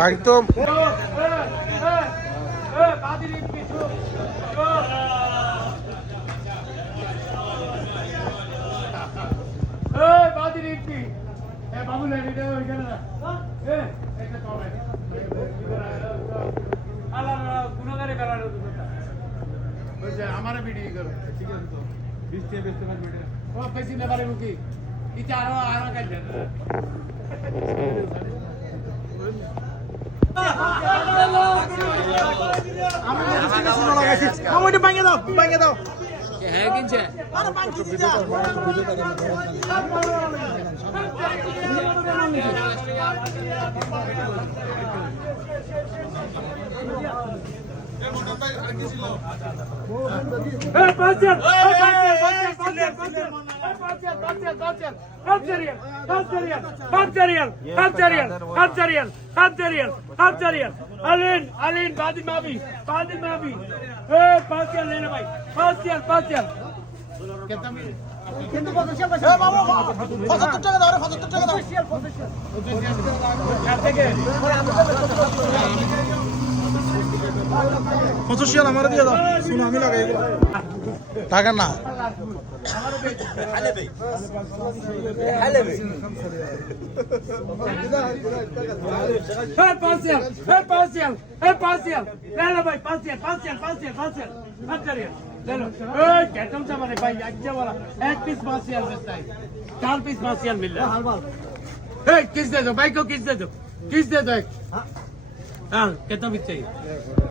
বাড়ি তো আমার ভিডিও করো ঠিক আছে তো বৃষ্টি বৃষ্টি ও পেছি নেবারে মুখি ইটা আরো কাজ আমাকে ভাঙে দাও হ্যাঁ কিনছে Alin, Badi Mabi. Partial लेना भाई. Partial. কিন্তু 75 টাকা দাও রে 75 টাকা দাও পঁচিশিয়াল আমার দিয়ে দাও শুনো আমি লাগাই টাকা না Partial. लेना भाई partial. ले लो कैटम से हमारे भाई अच्छा वाला एक पीस पार्शियल मिलता है 4 पीस पार्शियल मिल रहा है किस दे दो भाई को किस दे दो एक हाँ कितना भी चाहिए